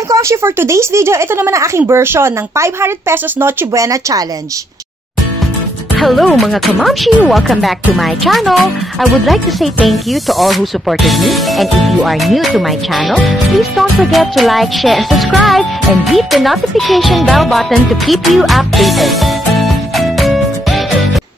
And Komshi, for today's video, ito naman ang aking version ng 500 pesos Noche Buena Challenge. Hello mga kamamshi! Welcome back to my channel. I would like to say thank you to all who supported me. And if you are new to my channel, please don't forget to like, share, and subscribe. And hit the notification bell button to keep you updated.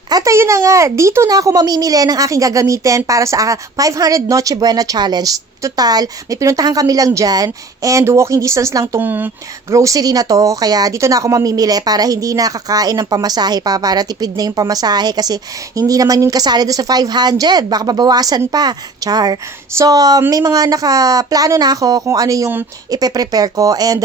At ayun na nga, dito na ako mamimili ng aking gagamitin para sa 500 Noche Buena Challenge. Total, may pinuntahan kami lang dyan and walking distance lang tong grocery na to. Kaya dito na ako mamimili para hindi na kakain ng pamasahe pa, para tipid na yung pamasahe kasi hindi naman yun kasali doon sa 500. Baka mabawasan pa. Char. So, may mga nakaplano na ako kung ano yung ipe-prepare ko and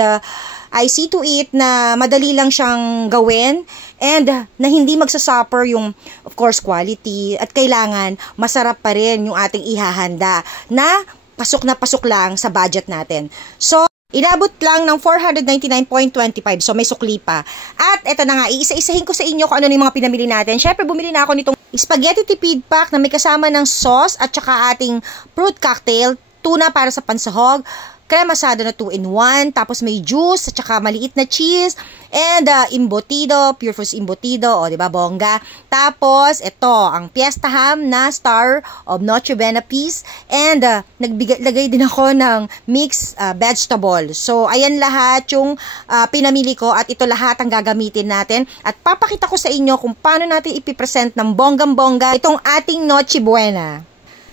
I see to it na madali lang siyang gawin and na hindi magsasuffer yung, of course, quality at kailangan masarap pa rin yung ating ihahanda na pasok lang sa budget natin. So, inabot lang ng 499.25. So, may sukli pa. At eto na nga, iisa-isahin ko sa inyo kung ano yung mga pinamili natin. Syempre, bumili na ako nitong spaghetti tipid pack na may kasama ng sauce at saka ating fruit cocktail, tuna para sa pansahog, crema asada na 2-in-1, tapos may juice, at saka maliit na cheese, and embutido, pure fruits embutido, o diba, bongga. Tapos, ito, ang Fiesta Ham na star of Noche Buena piece, and naglagay din ako ng mixed vegetable. So, ayan lahat yung pinamili ko, at ito lahat ang gagamitin natin, at papakita ko sa inyo kung paano natin ipipresent ng bonggang-bongga itong ating Noche Buena.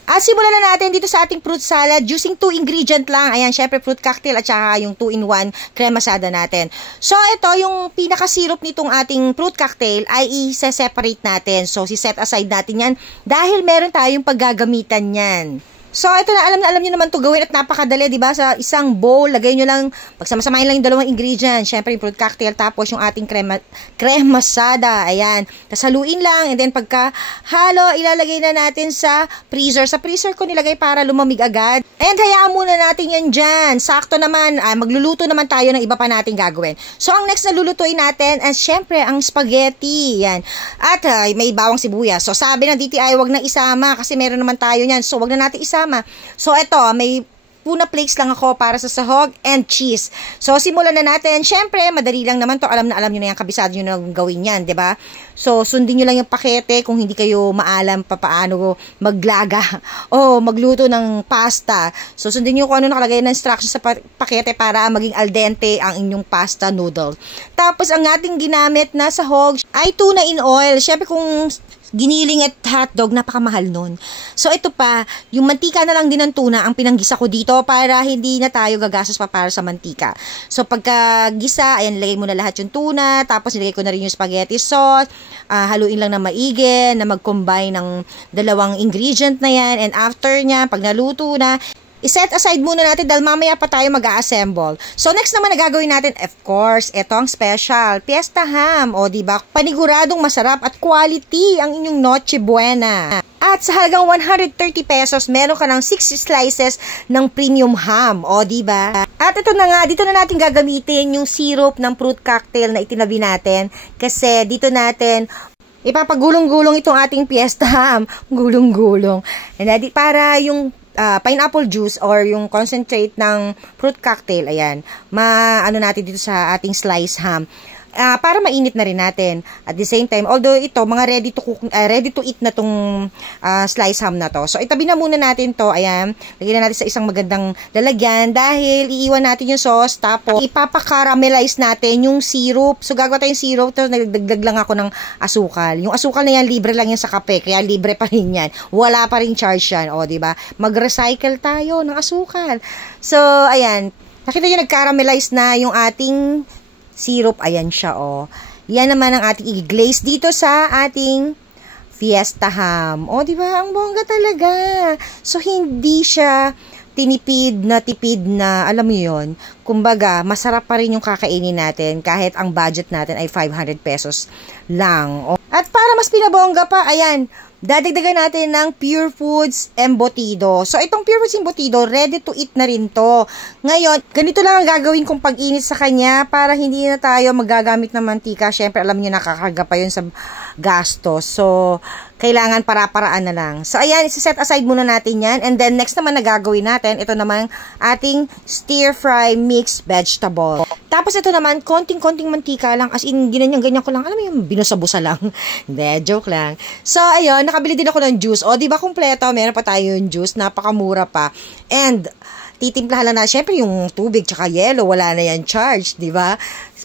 At simulan na natin dito sa ating fruit salad using 2 ingredient lang. Ayan, syempre fruit cocktail at saka yung 2-in-1 crema asada natin. So, ito yung pinaka-syrup nitong ating fruit cocktail ay i-separate natin. So, si-set aside natin yan dahil meron tayong paggagamitan yan. So, ito na alam nyo naman to gawin at napakadali, di ba? Sa isang bowl, lagay nyo lang, pagsamasamahin lang yung dalawang ingredients. Syempre, yung fruit cocktail, tapos yung ating crema asada. Ayan. Tapos haluin lang, and then pagka halo, ilalagay na natin sa freezer. Sa freezer ko nilagay para lumamig agad. And hayaan muna natin yan dyan. Sakto naman, magluluto naman tayo ng iba pa natin gagawin. So, ang next na lulutuin natin, syempre, ang spaghetti. Yan. At may bawang sibuyas. So, sabi ng DTI, wag na isama kasi meron naman tayo yan. So, wag na natin isama. So, ito, may tuna flakes lang ako para sa sahog and cheese. So, simulan na natin. Syempre, madali lang naman to. Alam nyo na yan, kabisado nyo na gawin yan, 'di ba? So, sundin nyo lang yung pakete kung hindi kayo maalam pa paano maglaga o magluto ng pasta. So, sundin nyo kung ano nakalagay na instructions sa pakete para maging al dente ang inyong pasta noodle. Tapos, ang ating ginamit na sahog ay tuna in oil. Syempre, kung giniling at hotdog, napakamahal nun. So, ito pa, yung mantika na lang din ng tuna ang pinanggisa ko dito para hindi na tayo gagastos pa para sa mantika. So, pagka gisa, ayan, nilagay mo na lahat yung tuna, tapos nilagay ko na rin yung spaghetti sauce, haluin lang na maigi, na mag-combine ng dalawang ingredient na yan, and after nya, pag naluto na, iset aside muna natin dahil mamaya pa tayo mag-a-assemble. So, next naman na gagawin natin, of course, ito ang special, Fiesta Ham. O, diba? Paniguradong masarap at quality ang inyong Noche Buena. At sa halagang 130 pesos, meron ka ng 6 slices ng premium ham. O, diba? At ito na nga, dito na natin gagamitin yung syrup ng fruit cocktail na itinabi natin. Kasi dito natin ipapagulong-gulong itong ating Fiesta Ham. Gulong-gulong. Para yung pineapple juice or yung concentrate ng fruit cocktail, ayan, ano natin dito sa ating slice ham. Para mainit na rin natin. At the same time, although ito, mga ready to eat na tong slice ham na to. So, itabi na muna natin to. Ayan. Lagyan na natin sa isang magandang lalagyan dahil iiwan natin yung sauce. Tapos, ipapakaramelize natin yung syrup. So, gagawa tayong syrup. Tapos, nagdagdag lang ako ng asukal. Yung asukal na yan, libre lang yan sa kape. Kaya, libre pa rin yan. Wala pa rin charge yan. O, diba? Mag-recycle tayo ng asukal. So, ayan. Nakita nyo, nag-caramelize na yung ating syrup, ayan siya, oh. Yan naman ang ating i-glaze dito sa ating Fiesta Ham. Oh, di ba? Ang bongga talaga. So, hindi siya tipid na, alam mo yun. Kumbaga, masarap pa rin yung kakainin natin kahit ang budget natin ay 500 pesos lang. Oh. At para mas pinabongga pa, ayan, dadagdagan natin ng Pure Foods Embutido. So, itong Pure Foods Embutido, ready to eat na rin to. Ngayon, ganito lang ang gagawin kong pag-init sa kanya para hindi na tayo magagamit ng mantika. Siyempre, alam niyo, nakakarga pa yun sa gastos. So, kailangan para-paraan na lang. So, ayan, isi-set aside muna natin yan. And then, next naman na gagawin natin, ito naman ating stir-fry mixed vegetable. Tapos, ito naman, konting-konting mantika lang. As in, ganyan ko lang. Alam mo yung binusa-busa lang. Hindi, joke lang. So, ayun, nakabili din ako ng juice. O, diba, kumpleto? Meron pa tayo yung juice. Napakamura pa. And, titimplahan lang na, syempre, yung tubig tsaka yelo, wala na yan charge, diba?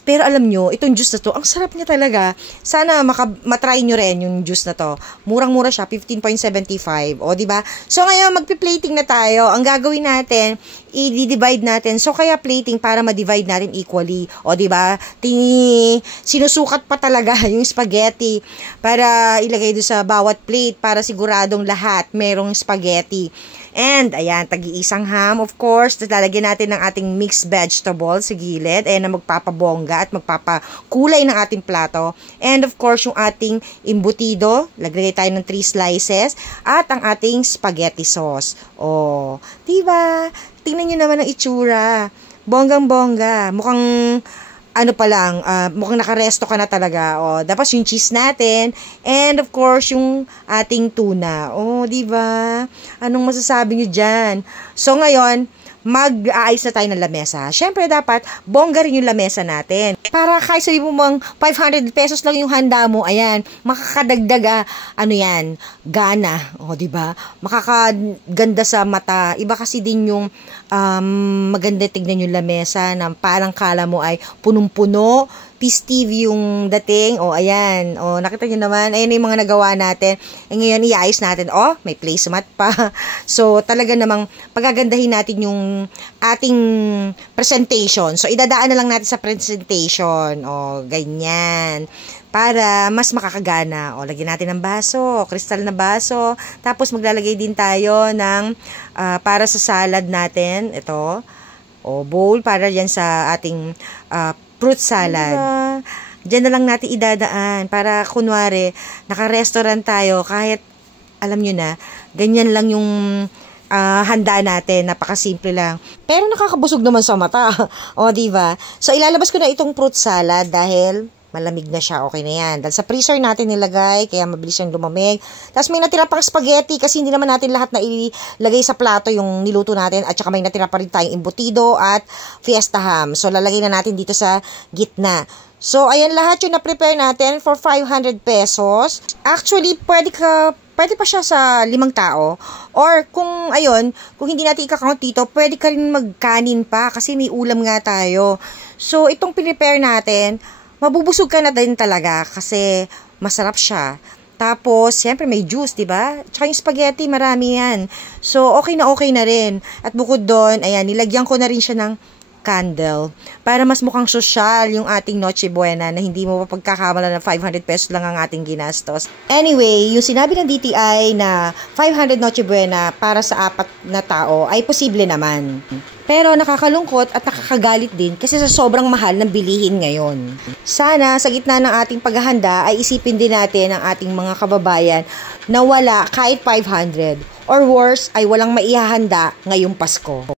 Pero alam nyo, itong juice na to, ang sarap niya talaga. Sana matry nyo rin yung juice na to. Murang-mura siya, 15.75. O, diba? So, ngayon, magpi-plating na tayo. Ang gagawin natin, i-divide natin. So, kaya plating para ma-divide natin equally. O, diba? Sinusukat pa talaga yung spaghetti para ilagay doon sa bawat plate para siguradong lahat merong spaghetti. And, ayan, tagi-isang ham, of course. Lalagyan natin ng ating mixed vegetables sa gilid. Ayan na magpapabongga at magpapakulay ng ating plato. And, of course, yung ating embutido. Lagay tayo ng 3 slices. At ang ating spaghetti sauce. Oh, diba? Tingnan nyo naman ang itsura. Bonggang-bongga. Mukhang ano pa lang, mukhang nakaresto ka na talaga. O, tapos yung cheese natin, and of course, yung ating tuna. O, diba? Anong masasabi nyo dyan? So, ngayon, mag-aayos na tayo ng lamesa. Siyempre, dapat, bongga rin yung lamesa natin. Para kahit sabi mo mang 500 pesos lang yung handa mo, ayan, makakadagdag, ano yan, gana. O, diba? Makakaganda sa mata. Iba kasi din yung maganda tignan yung lamesa na parang kala mo ay punong-puno, festive yung dating. O, ayan. O, nakita nyo naman. Ayan yung mga nagawa natin. E ngayon, iayos natin. O, may placemat pa. So, talaga namang pagagandahin natin yung ating presentation. So, idadaan na lang natin sa presentation. O, ganyan. Para mas makakagana. O, lagyan natin ng baso. Kristal na baso. Tapos, maglalagay din tayo ng para sa salad natin. Ito. O, bowl para yan sa ating fruit salad. Diyan na lang natin idadaan para kunwari, naka-restaurant tayo kahit, alam nyo na, ganyan lang yung handa natin. Napakasimple lang. Pero nakakabusog naman sa mata. O, diba? So, ilalabas ko na itong fruit salad dahil malamig na siya, okay na yan. Dahil sa freezer natin nilagay, kaya mabilis siyang lumamig. Tapos may natira pang spaghetti kasi hindi naman natin lahat na ilagay sa plato yung niluto natin at saka may natira pa rin tayong embutido at fiesta ham. So, lalagay na natin dito sa gitna. So, ayan lahat yung na-prepare natin for 500 pesos. Actually, pwede pa siya sa 5 tao. Or kung, ayun, kung hindi natin i-count dito, pwede ka rin magkanin pa kasi may ulam nga tayo. So, itong prepare natin, mabubusog ka na din talaga kasi masarap siya. Tapos, siyempre may juice, diba? Tsaka yung spaghetti, marami yan. So, okay na rin. At bukod doon, ayan, nilagyan ko na rin siya ng candle para mas mukhang sosyal yung ating Noche Buena na hindi mo mapagkakamala na 500 pesos lang ang ating ginastos. Anyway, yung sinabi ng DTI na 500 Noche Buena para sa 4 na tao ay posible naman. Pero nakakalungkot at nakakagalit din kasi sa sobrang mahal ng bilihin ngayon. Sana sa gitna ng ating paghahanda ay isipin din natin ang ating mga kababayan na wala kahit 500 or worse ay walang maihahanda ngayong Pasko.